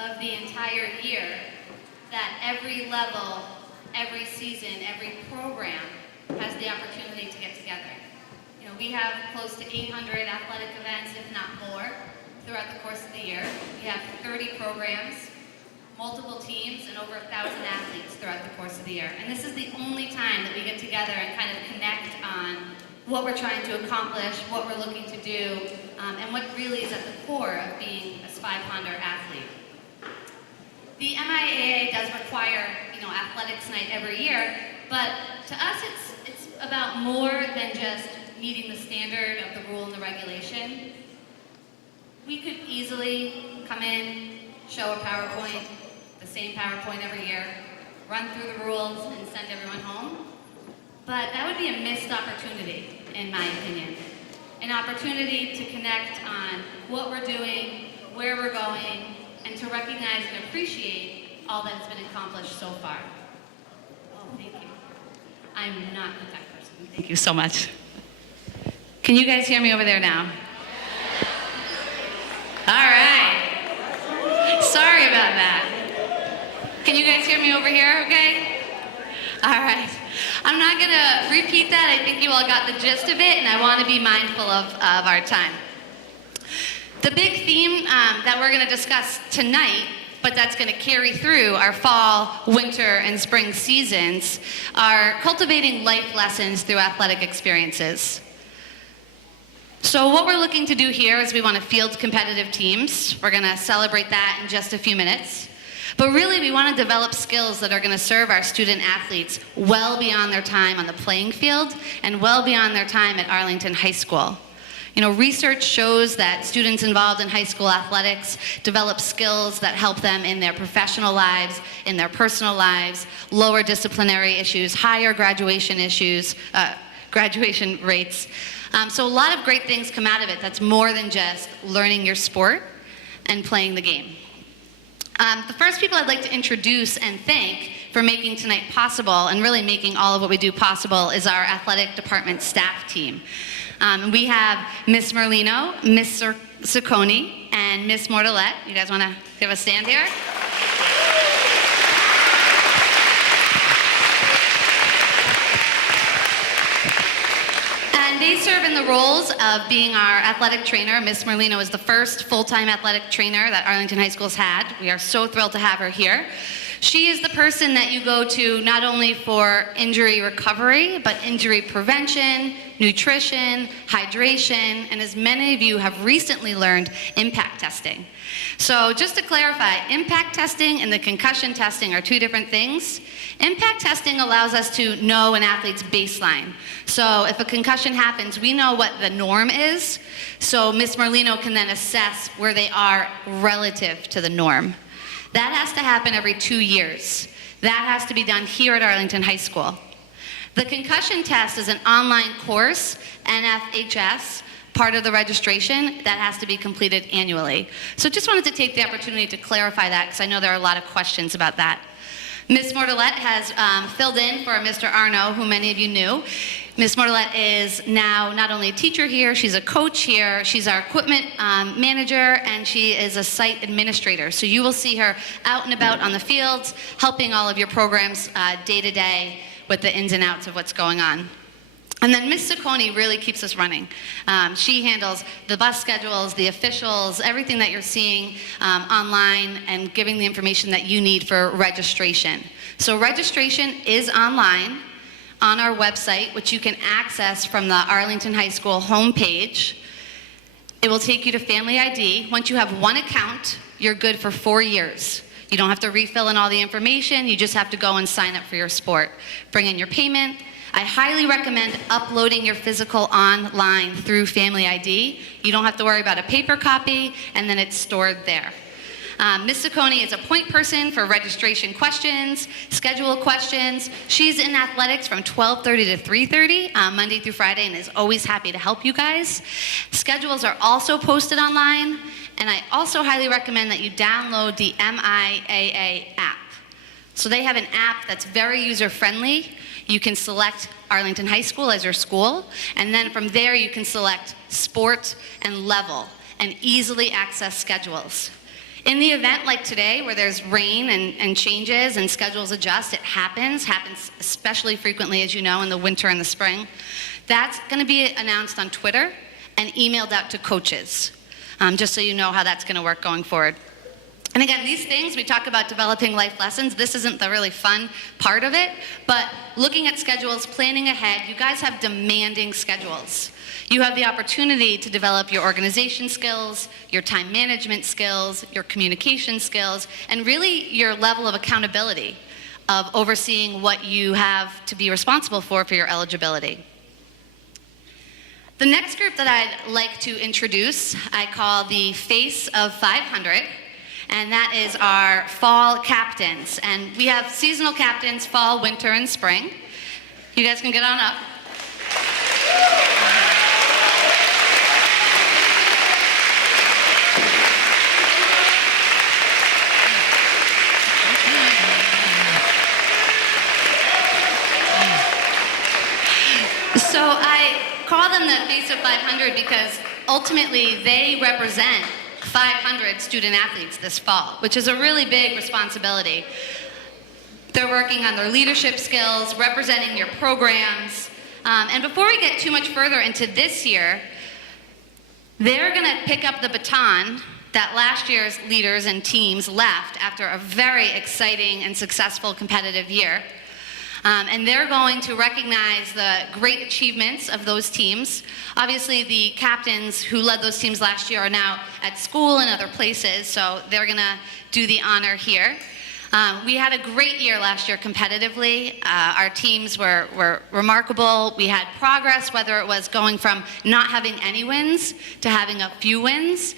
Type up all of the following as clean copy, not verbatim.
of the entire year that every level, every season, every program has the opportunity to get together. You know, we have close to 800 athletic events, if not more, throughout the course of the year. We have 30 programs, multiple teams, and over 1,000 athletes throughout the course of the year. And this is the only time that we get together and kind of connect on what we're trying to accomplish, what we're looking to do, and what really is at the core of being a SPY-Ponder athlete. The MIAA does require, you know, athletics night every year, but to us it's about more than just meeting the standard of the rule and the regulation. We could easily come in, show a PowerPoint, the same PowerPoint every year, run through the rules and send everyone home. But that would be a missed opportunity, in my opinion. An opportunity to connect on what we're doing, where we're going, and to recognize and appreciate all that has been accomplished so far. Oh, thank you. I'm not a tech person. Thank you so much. Can you guys hear me over there now? All right. Sorry about that. Can you guys hear me over here, okay? All right. I'm not going to repeat that. I think you all got the gist of it, and I want to be mindful of our time. The big theme that we're going to discuss tonight, but that's going to carry through our fall, winter, and spring seasons, are cultivating life lessons through athletic experiences. So what we're looking to do here is we want to field competitive teams. We're going to celebrate that in just a few minutes. But really, we want to develop skills that are going to serve our student athletes well beyond their time on the playing field and well beyond their time at Arlington High School. You know, research shows that students involved in high school athletics develop skills that help them in their professional lives, in their personal lives, lower disciplinary issues, higher graduation rates. So a lot of great things come out of it that's more than just learning your sport and playing the game. The first people I'd like to introduce and thank for making tonight possible and really making all of what we do possible is our athletic department staff team. We have Miss Merlino, Miss Ciccone, and Miss Mortellette. You guys want to give a stand here? And they serve in the roles of being our athletic trainer. Miss Merlino is the first full-time athletic trainer that Arlington High School's had. We are so thrilled to have her here. She is the person that you go to not only for injury recovery, but injury prevention, nutrition, hydration, and as many of you have recently learned, impact testing. So just to clarify, impact testing and the concussion testing are two different things. Impact testing allows us to know an athlete's baseline. So if a concussion happens, we know what the norm is, so Ms. Merlino can then assess where they are relative to the norm. That has to happen every 2 years. That has to be done here at Arlington High School. The concussion test is an online course, NFHS, part of the registration that has to be completed annually. So just wanted to take the opportunity to clarify that because I know there are a lot of questions about that. Ms. Mortellette has filled in for Mr. Arno, who many of you knew. Ms. Mortellette is now not only a teacher here, she's a coach here, she's our equipment manager, and she is a site administrator. So you will see her out and about on the fields, helping all of your programs day to day with the ins and outs of what's going on. And then Ms. Ciccone really keeps us running. She handles the bus schedules, the officials, everything that you're seeing online and giving the information that you need for registration. So registration is online on our website, which you can access from the Arlington High School homepage. It will take you to Family ID. Once you have one account, you're good for 4 years. You don't have to refill in all the information. You just have to go and sign up for your sport. Bring in your payment. I highly recommend uploading your physical online through Family ID. You don't have to worry about a paper copy, and then it's stored there. Ms. Ciccone is a point person for registration questions, schedule questions. She's in athletics from 12:30 to 3:30, Monday through Friday, and is always happy to help you guys. Schedules are also posted online, and I also highly recommend that you download the MIAA app. So they have an app that's very user-friendly. You can select Arlington High School as your school, and then from there you can select sport and level and easily access schedules. In the event like today, where there's rain and changes and schedules adjust, it happens especially frequently, as you know, in the winter and the spring. That's going to be announced on Twitter and emailed out to coaches, just so you know how that's going to work going forward. And again, these things, we talk about developing life lessons. This isn't the really fun part of it, but looking at schedules, planning ahead, you guys have demanding schedules. You have the opportunity to develop your organization skills, your time management skills, your communication skills, and really your level of accountability of overseeing what you have to be responsible for your eligibility. The next group that I'd like to introduce, I call the Face of 500. And that is our fall captains. And we have seasonal captains, fall, winter, and spring. You guys can get on up. So I call them the Face of 500 because ultimately they represent 500 student athletes this fall, which is a really big responsibility. They're working on their leadership skills, representing your programs. And before we get too much further into this year, they're going to pick up the baton that last year's leaders and teams left after a very exciting and successful competitive year. And they're going to recognize the great achievements of those teams. Obviously, the captains who led those teams last year are now at school and other places, so they're going to do the honor here. We had a great year last year competitively. Our teams were remarkable. We had progress, whether it was going from not having any wins to having a few wins,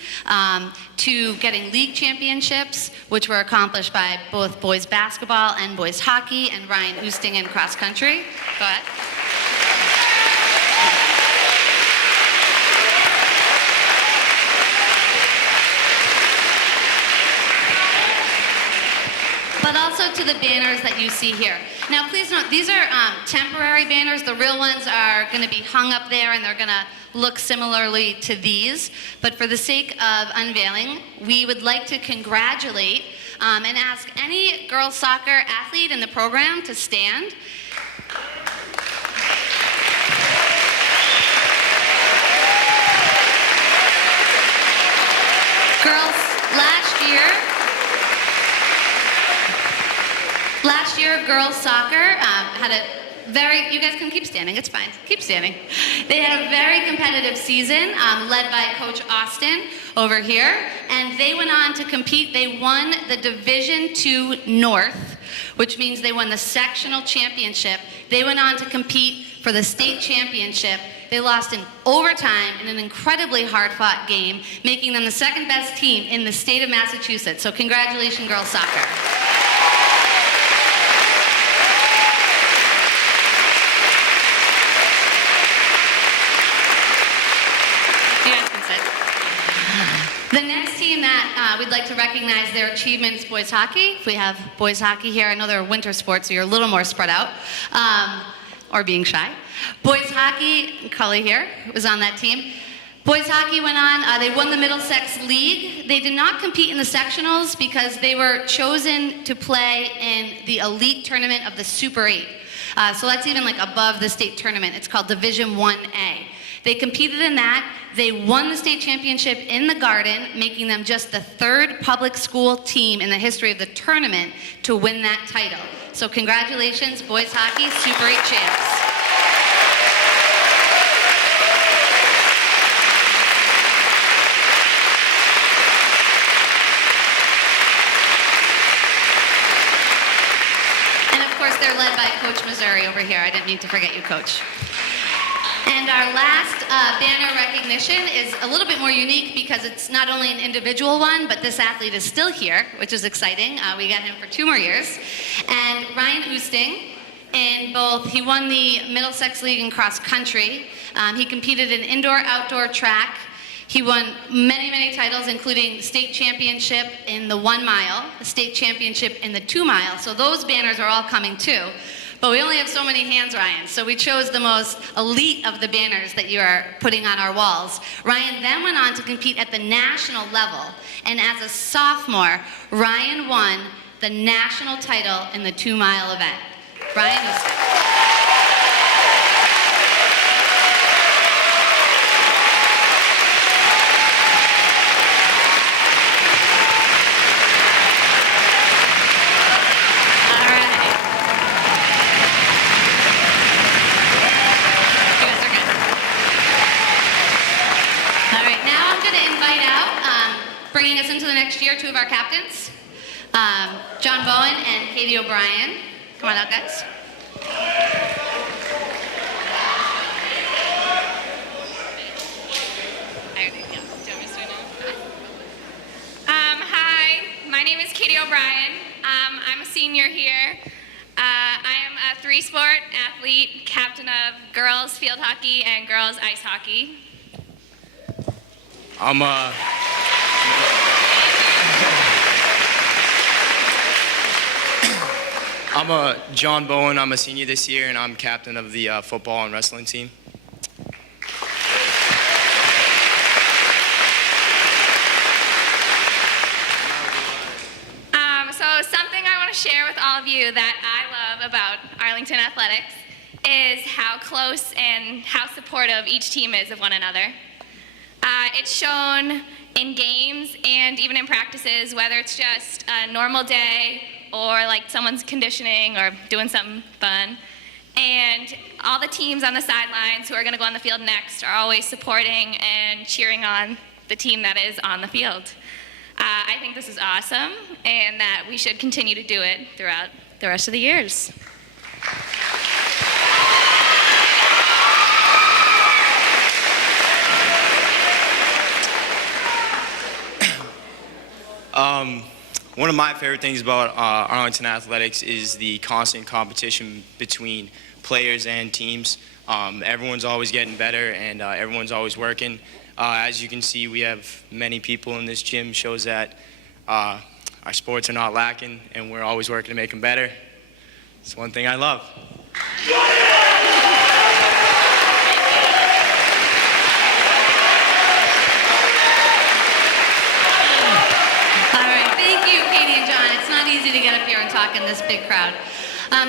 to getting league championships, which were accomplished by both boys basketball and boys hockey, and Ryan Oosting in cross country. Go ahead. But also to the banners that you see here. Now, please note, these are temporary banners. The real ones are going to be hung up there, and they're going to look similarly to these. But for the sake of unveiling, we would like to congratulate and ask any girls soccer athlete in the program to stand. Girls, last year, girls soccer had a very, you guys can keep standing, it's fine, keep standing. They had a very competitive season led by Coach Austin over here, and they went on to compete. They won the Division II North, which means they won the sectional championship. They went on to compete for the state championship. They lost in overtime in an incredibly hard-fought game, making them the second best team in the state of Massachusetts. So congratulations, girls soccer. The next team that we'd like to recognize their achievements, boys hockey. If we have boys hockey here, I know they're winter sports, so you're a little more spread out, or being shy. Boys hockey, Cully here was on that team. Boys hockey went on, they won the Middlesex League. They did not compete in the sectionals because they were chosen to play in the elite tournament of the Super 8. So that's even like above the state tournament. It's called Division 1A. They competed in that. They won the state championship in the Garden, making them just the third public school team in the history of the tournament to win that title. So congratulations, boys hockey, Super 8 champs. And of course, they're led by Coach Missouri over here. I didn't mean to forget you, Coach. And our last banner recognition is a little bit more unique because it's not only an individual one, but this athlete is still here, which is exciting. We got him for 2 more years. And Ryan Oosting, he won the Middlesex League in cross country. He competed in indoor-outdoor track. He won many, many titles, including state championship in the 1 mile, a state championship in the 2 mile. So those banners are all coming too. but we only have so many hands, Ryan. So we chose the most elite of the banners that you are putting on our walls. Ryan then went on to compete at the national level. And as a sophomore, Ryan won the national title in the 2-mile event. Ryan was bringing us into the next year, 2 of our captains, John Bowen and Katie O'Brien. Come on out, guys. Hi, my name is Katie O'Brien. I'm a senior here. I am a 3-sport athlete, captain of girls field hockey and girls ice hockey. I'm John Bowen. I'm a senior this year, and I'm captain of the football and wrestling team. So something I want to share with all of you that I love about Arlington Athletics is how close and how supportive each team is of one another. It's shown in games and even in practices, whether it's just a normal day or like someone's conditioning or doing something fun. And all the teams on the sidelines who are going to go on the field next are always supporting and cheering on the team that is on the field. I think this is awesome, and that we should continue to do it throughout the rest of the years. One of my favorite things about Arlington Athletics is the constant competition between players and teams. Everyone's always getting better, and everyone's always working. As you can see, we have many people in this gym. Shows that our sports are not lacking, and we're always working to make them better. It's one thing I love. Easy to get up here and talk in this big crowd.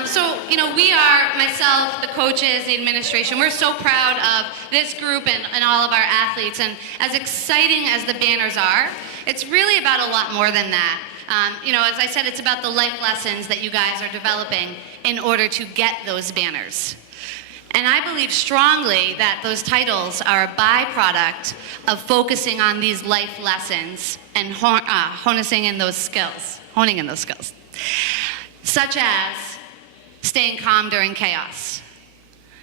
So, we are, myself, the coaches, the administration, we're so proud of this group and all of our athletes. And as exciting as the banners are, it's really about a lot more than that. As I said, it's about the life lessons that you guys are developing in order to get those banners. And I believe strongly that those titles are a byproduct of focusing on these life lessons and honing in those skills, such as staying calm during chaos.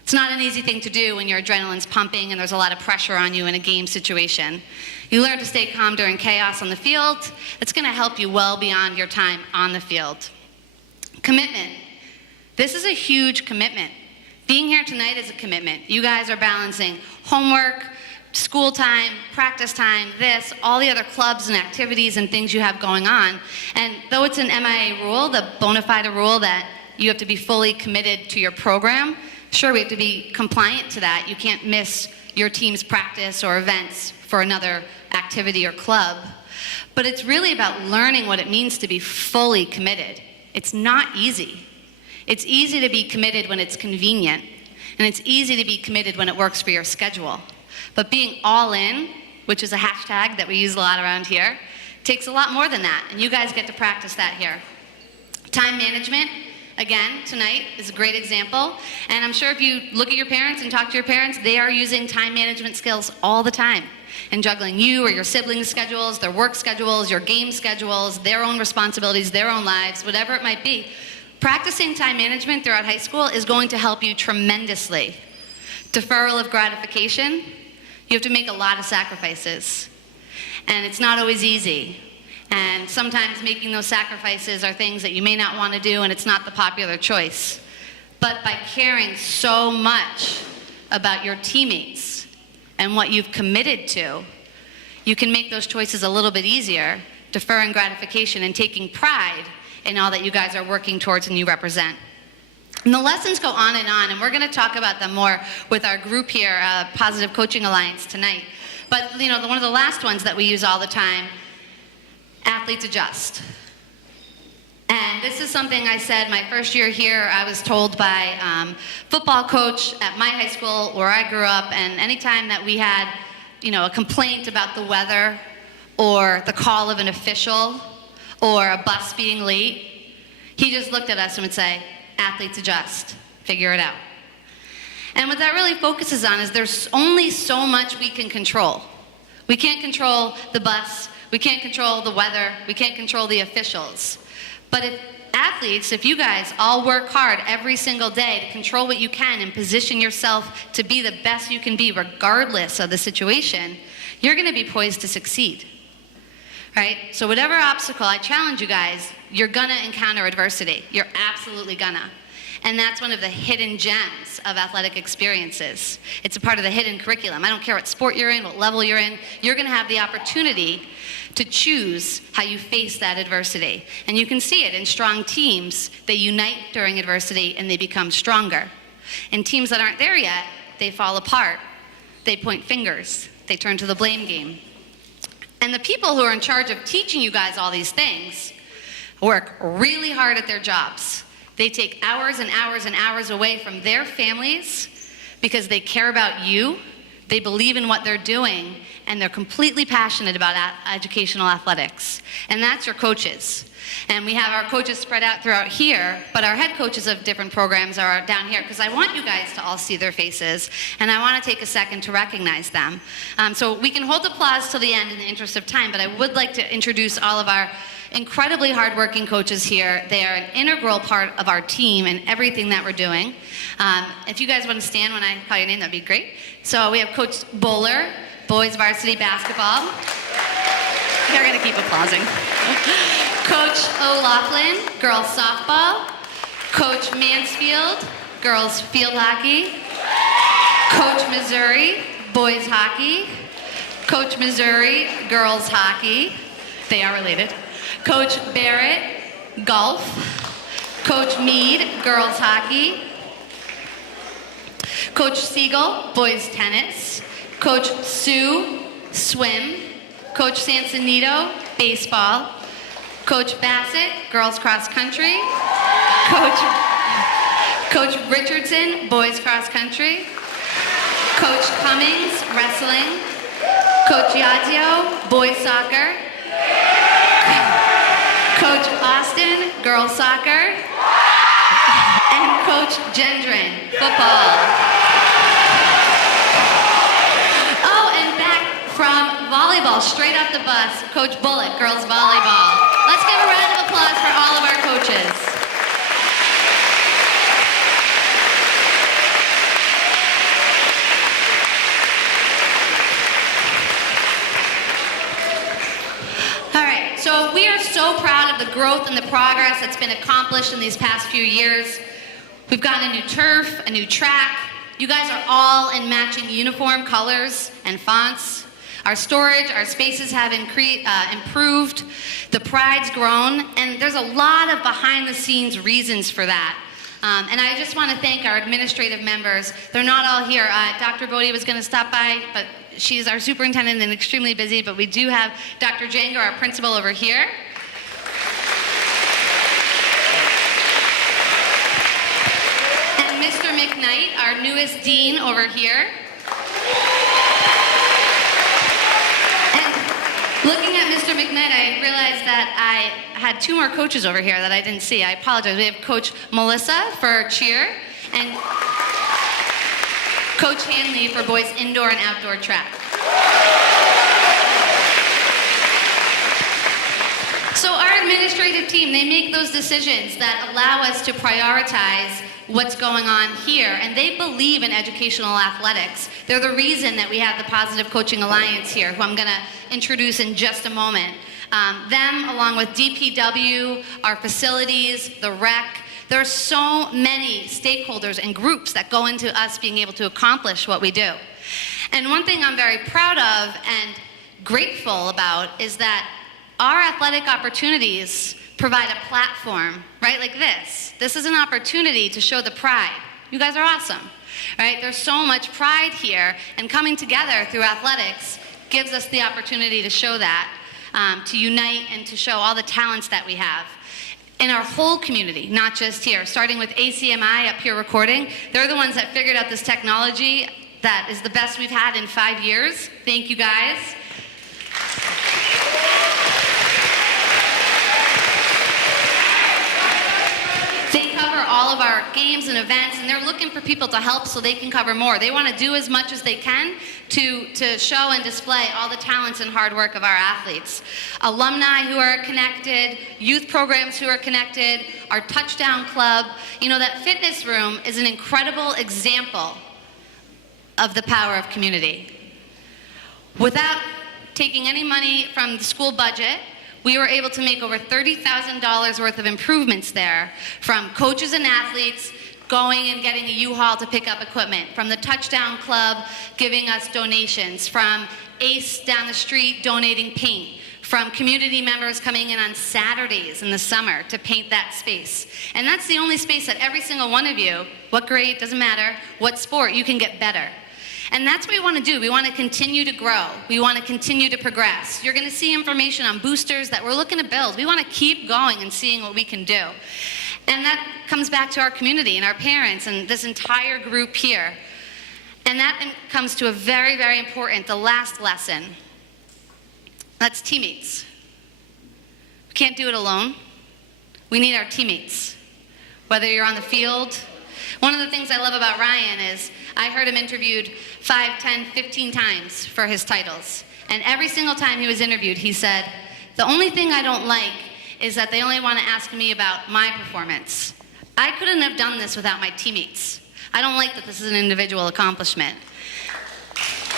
It's not an easy thing to do when your adrenaline's pumping and there's a lot of pressure on you in a game situation. You learn to stay calm during chaos on the field. It's going to help you well beyond your time on the field. Commitment. This is a huge commitment. Being here tonight is a commitment. You guys are balancing homework, school time, practice time, all the other clubs and activities and things you have going on. And though it's an MIAA rule, the bona fide rule that you have to be fully committed to your program, sure, we have to be compliant to that. You can't miss your team's practice or events for another activity or club. But it's really about learning what it means to be fully committed. It's not easy. It's easy to be committed when it's convenient, and it's easy to be committed when it works for your schedule. But being all in, which is a hashtag that we use a lot around here, takes a lot more than that, and you guys get to practice that here. Time management, again, tonight is a great example, and I'm sure if you look at your parents and talk to your parents, they are using time management skills all the time and juggling you or your siblings' schedules, their work schedules, your game schedules, their own responsibilities, their own lives, whatever it might be. Practicing time management throughout high school is going to help you tremendously. Deferral of gratification, you have to make a lot of sacrifices, and it's not always easy. And sometimes making those sacrifices are things that you may not want to do, and it's not the popular choice. But by caring so much about your teammates and what you've committed to, you can make those choices a little bit easier, deferring gratification and taking pride in all that you guys are working towards and you represent. And the lessons go on, and we're going to talk about them more with our group here, Positive Coaching Alliance, tonight. But, one of the last ones that we use all the time, athletes adjust. And this is something I said my first year here. I was told by football coach at my high school where I grew up, and anytime that we had, a complaint about the weather or the call of an official or a bus being late, he just looked at us and would say, athletes adjust, figure it out. And what that really focuses on is there's only so much we can control. We can't control the bus, we can't control the weather, we can't control the officials. But if you guys all work hard every single day to control what you can and position yourself to be the best you can be regardless of the situation, you're gonna be poised to succeed, right? So whatever obstacle, I challenge you guys, you're gonna encounter adversity. You're absolutely gonna. And that's one of the hidden gems of athletic experiences. It's a part of the hidden curriculum. I don't care what sport you're in, what level you're in, you're gonna have the opportunity to choose how you face that adversity. And you can see it in strong teams. They unite during adversity and they become stronger. In teams that aren't there yet, they fall apart. They point fingers. They turn to the blame game. And the people who are in charge of teaching you guys all these things work really hard at their jobs. They take hours and hours and hours away from their families because they care about you, they believe in what they're doing, and they're completely passionate about educational athletics. And that's your coaches. And we have our coaches spread out throughout here, but our head coaches of different programs are down here because I want you guys to all see their faces, and I want to take a second to recognize them. So we can hold applause till the end in the interest of time, but I would like to introduce all of our incredibly hardworking coaches here. They are an integral part of our team and everything that we're doing. If you guys want to stand when I call your name, that'd be great. So we have Coach Bowler, boys varsity basketball. They're going to keep applauding. Coach O'Loughlin, girls softball. Coach Mansfield, girls field hockey. Coach Missouri, boys hockey. Coach Missouri, girls hockey. They are related. Coach Barrett, golf. Coach Mead, girls hockey. Coach Siegel, boys tennis. Coach Sue, swim. Coach Sansonito, baseball. Coach Bassett, girls cross country. Coach Richardson, boys cross country. Coach Cummings, wrestling. Coach Yazio, boys soccer. Coach Austin, girls soccer. And Coach Gendron, football. Oh, and back from volleyball, straight off the bus, Coach Bullock, girls volleyball. Let's give a round of applause for all of our coaches. All right, so we are so proud of the growth and the progress that's been accomplished in these past few years. We've gotten a new turf, a new track. You guys are all in matching uniform colors and fonts. Our storage, our spaces have improved. The pride's grown, and there's a lot of behind-the-scenes reasons for that. And I just want to thank our administrative members. They're not all here. Dr. Bodie was going to stop by, but she's our superintendent and extremely busy, but we do have Dr. Django, our principal, over here. And Mr. McKnight, our newest dean, over here. Looking at Mr. McKnight, I realized that I had two more coaches over here that I didn't see. I apologize. We have Coach Melissa for cheer and Coach Hanley for boys indoor and outdoor track. So our administrative team, they make those decisions that allow us to prioritize what's going on here, and they believe in educational athletics. They're the reason that we have the Positive Coaching Alliance here, who I'm going to introduce in just a moment. Them, along with DPW, our facilities, the rec, there are so many stakeholders and groups that go into us being able to accomplish what we do. And one thing I'm very proud of and grateful about is that our athletic opportunities provide a platform, right, like this. This is an opportunity to show the pride. You guys are awesome, right? There's so much pride here, and coming together through athletics gives us the opportunity to show that, to unite and to show all the talents that we have in our whole community, not just here. Starting with ACMi up here recording, they're the ones that figured out this technology that is the best we've had in 5 years. Thank you guys. They cover all of our games and events, and they're looking for people to help so they can cover more. They want to do as much as they can to show and display all the talents and hard work of our athletes. Alumni who are connected, youth programs who are connected, our touchdown club. You know, that fitness room is an incredible example of the power of community. Without taking any money from the school budget, we were able to make over $30,000 worth of improvements there, from coaches and athletes going and getting a U-Haul to pick up equipment, from the Touchdown Club giving us donations, from ACE down the street donating paint, from community members coming in on Saturdays in the summer to paint that space. And that's the only space that every single one of you, what grade, doesn't matter, what sport, you can get better. And that's what we want to do. We want to continue to grow. We want to continue to progress. You're going to see information on boosters that we're looking to build. We want to keep going and seeing what we can do. And that comes back to our community and our parents and this entire group here. And that comes to a very, very important, the last lesson. That's teammates. We can't do it alone. We need our teammates. Whether you're on the field. One of the things I love about Ryan is I heard him interviewed 5, 10, 15 times for his titles. And every single time he was interviewed, he said, the only thing I don't like is that they only want to ask me about my performance. I couldn't have done this without my teammates. I don't like that this is an individual accomplishment.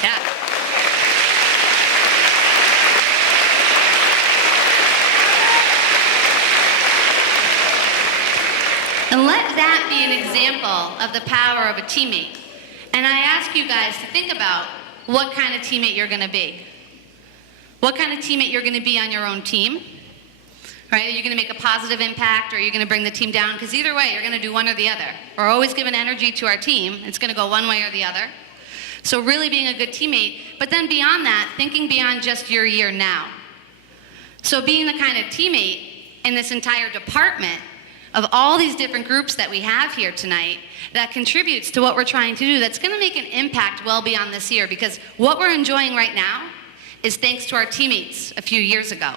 Yeah. And let that be an example of the power of a teammate. And I ask you guys to think about what kind of teammate you're going to be. What kind of teammate you're going to be on your own team. Right? Are you going to make a positive impact, or are you going to bring the team down? Because either way, you're going to do one or the other. We're always giving energy to our team. It's going to go one way or the other. So really being a good teammate. But then beyond that, thinking beyond just your year now. So being the kind of teammate in this entire department of all these different groups that we have here tonight that contributes to what we're trying to do, that's going to make an impact well beyond this year, because what we're enjoying right now is thanks to our teammates a few years ago.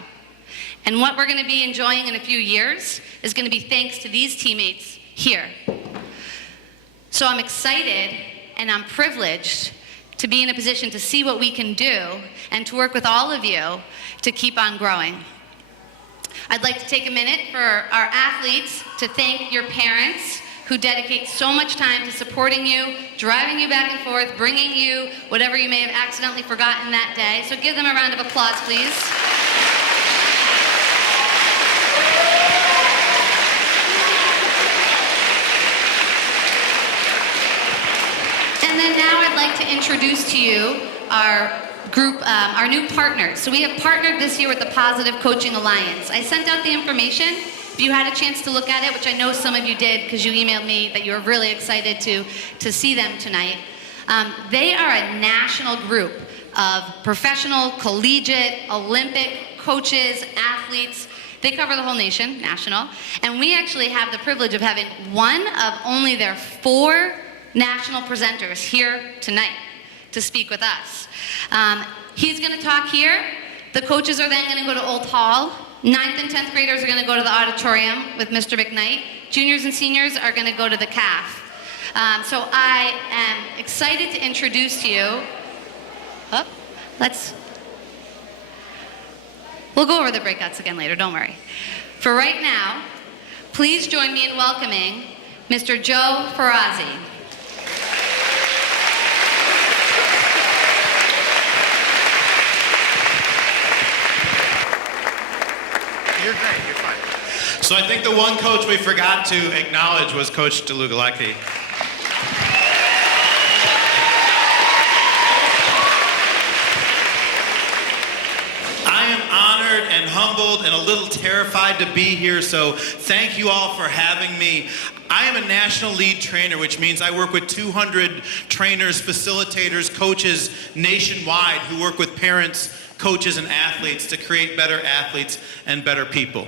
And what we're going to be enjoying in a few years is going to be thanks to these teammates here. So I'm excited and I'm privileged to be in a position to see what we can do and to work with all of you to keep on growing. I'd like to take a minute for our athletes to thank your parents who dedicate so much time to supporting you, driving you back and forth, bringing you whatever you may have accidentally forgotten that day. So give them a round of applause, please. And then now I'd like to introduce to you our group, our new partners. So we have partnered this year with the Positive Coaching Alliance. I sent out the information. If you had a chance to look at it, which I know some of you did because you emailed me that you were really excited to see them tonight. They are a national group of professional, collegiate, Olympic coaches, athletes. They cover the whole nation, national. And we actually have the privilege of having one of only their 4 national presenters here tonight to speak with us. He's going to talk here. The coaches are then going to go to Old Hall. 9th and 10th graders are going to go to the auditorium with Mr. McKnight. Juniors and seniors are going to go to the CAF. So I am excited to introduce to you. We'll go over the breakouts again later, don't worry. For right now, please join me in welcoming Mr. Joe Ferrazzi. You're great, you're fine. So I think the one coach we forgot to acknowledge was Coach DeLugalecki. I am honored and humbled thrilled and a little terrified to be here, so thank you all for having me. I am a national lead trainer, which means I work with 200 trainers, facilitators, coaches nationwide who work with parents, coaches, and athletes to create better athletes and better people.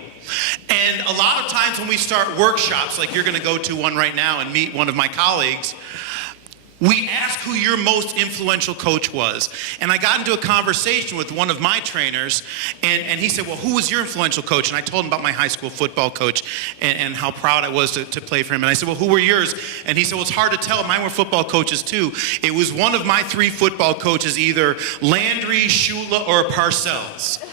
And a lot of times when we start workshops, like you're going to go to one right now and meet one of my colleagues, we ask who your most influential coach was. And I got into a conversation with one of my trainers, and he said, well, who was your influential coach? And I told him about my high school football coach and how proud I was to play for him. And I said, well, who were yours? And he said, well, it's hard to tell. Mine were football coaches too. It was one of my 3 football coaches, either Landry, Shula, or Parcells.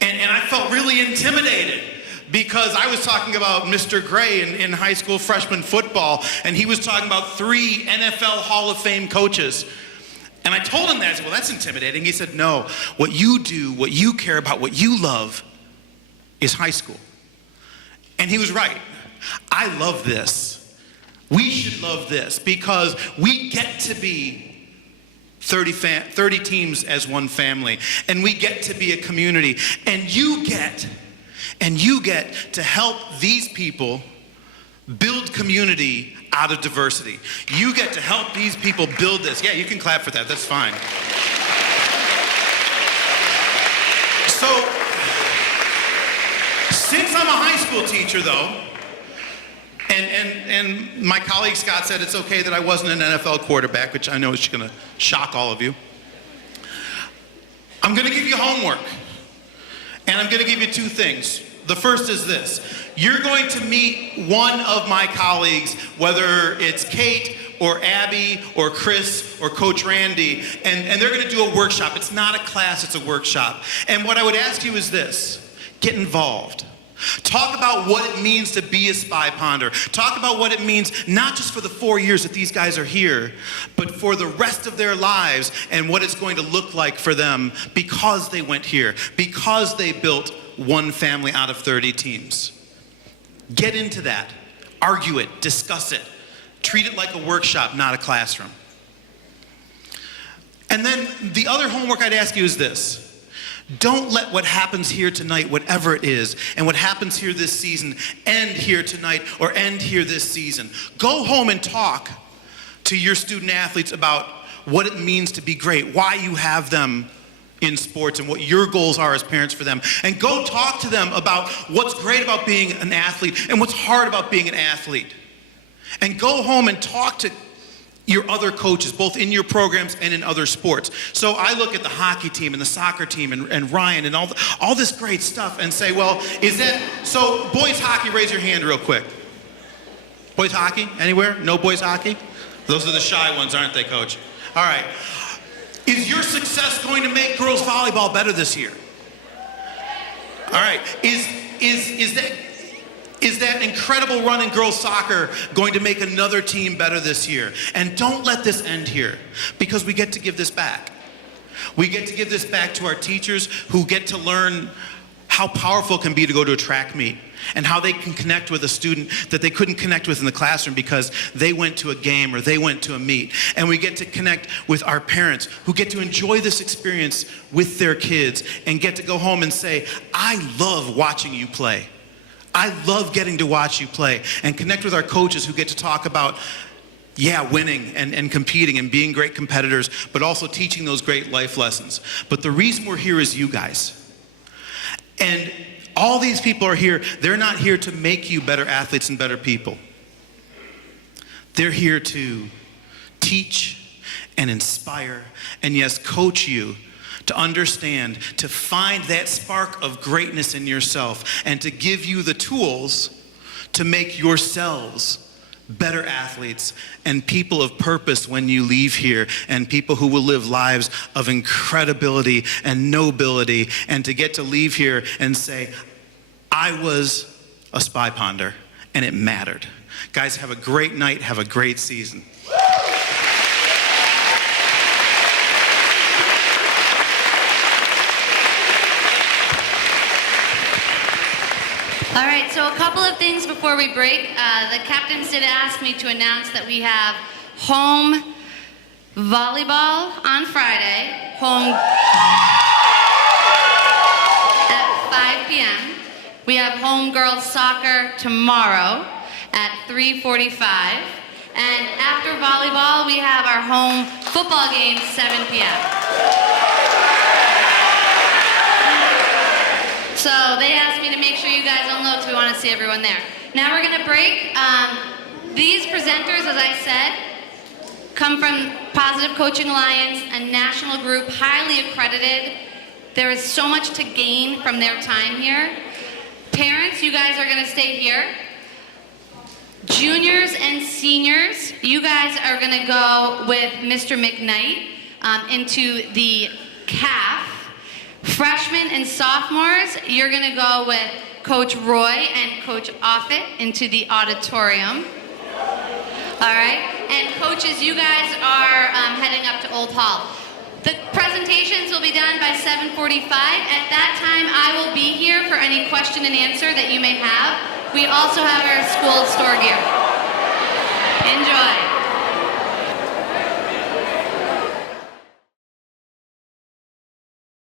And I felt really intimidated, because I was talking about Mr. Gray in high school freshman football, and he was talking about 3 NFL Hall of Fame coaches. And I told him that. I said, well, that's intimidating. He said, no, what you do, what you care about, what you love is high school. And he was right. I love this. We should love this, because we get to be 30 teams as one family, and we get to be a community, and you get to help these people build community out of diversity. You get to help these people build this. Yeah, you can clap for that. That's fine. So, since I'm a high school teacher, though, and my colleague Scott said it's okay that I wasn't an NFL quarterback, which I know is going to shock all of you, I'm going to give you homework. And I'm going to give you 2 things. The first is this. You're going to meet one of my colleagues, whether it's Kate or Abby or Chris or Coach Randy, and they're going to do a workshop. It's not a class, it's a workshop. And what I would ask you is this. Get involved. Talk about what it means to be a spy ponder. Talk about what it means, not just for the 4 years that these guys are here, but for the rest of their lives, and what it's going to look like for them because they went here, because they built one family out of 30 teams. Get into that. Argue it. Discuss it. Treat it like a workshop, not a classroom. And then the other homework I'd ask you is this. Don't let what happens here tonight, whatever it is, and what happens here this season, end here tonight or end here this season. Go home and talk to your student athletes about what it means to be great, why you have them in sports, and what your goals are as parents for them. And go talk to them about what's great about being an athlete and what's hard about being an athlete. And go home and talk to your other coaches, both in your programs and in other sports. So I look at the hockey team and the soccer team and Ryan and all this great stuff and say, well, is that, so boys hockey, raise your hand real quick. Boys hockey, anywhere? No boys hockey? Those are the shy ones, aren't they, Coach? All right. Is your success going to make girls volleyball better this year? All right. Is that incredible run in girls soccer going to make another team better this year? And don't let this end here, because we get to give this back. We get to give this back to our teachers, who get to learn how powerful it can be to go to a track meet, and how they can connect with a student that they couldn't connect with in the classroom because they went to a game or they went to a meet. And we get to connect with our parents, who get to enjoy this experience with their kids and get to go home and say, I love watching you play. I love getting to watch you play. And connect with our coaches, who get to talk about, winning and competing and being great competitors, but also teaching those great life lessons. But the reason we're here is you guys. And all these people are here. They're not here to make you better athletes and better people. They're here to teach and inspire and, yes, coach you to understand, to find that spark of greatness in yourself, and to give you the tools to make yourselves better athletes and people of purpose when you leave here, and people who will live lives of incredibility and nobility, and to get to leave here and say, I was a spy ponder and it mattered. Guys, have a great night. Have a great season. All right, so a couple of things before we break. The captains did ask me to announce that we have home volleyball on Friday, home at p.m. We have home girls soccer tomorrow at 3:45. And after volleyball, we have our home football game, 7 p.m. So they asked me to make sure you guys all know because we want to see everyone there. Now we're going to break. These presenters, as I said, come from Positive Coaching Alliance, a national group, highly accredited. There is so much to gain from their time here. Parents, you guys are going to stay here. Juniors and seniors, you guys are going to go with Mr. McKnight into the CAF. Freshmen and sophomores, you're going to go with Coach Roy and Coach Offit into the auditorium. All right? And coaches, you guys are heading up to Old Hall. The presentations will be done by 7:45. At that time, I will be here for any question and answer that you may have. We also have our school store gear. Enjoy.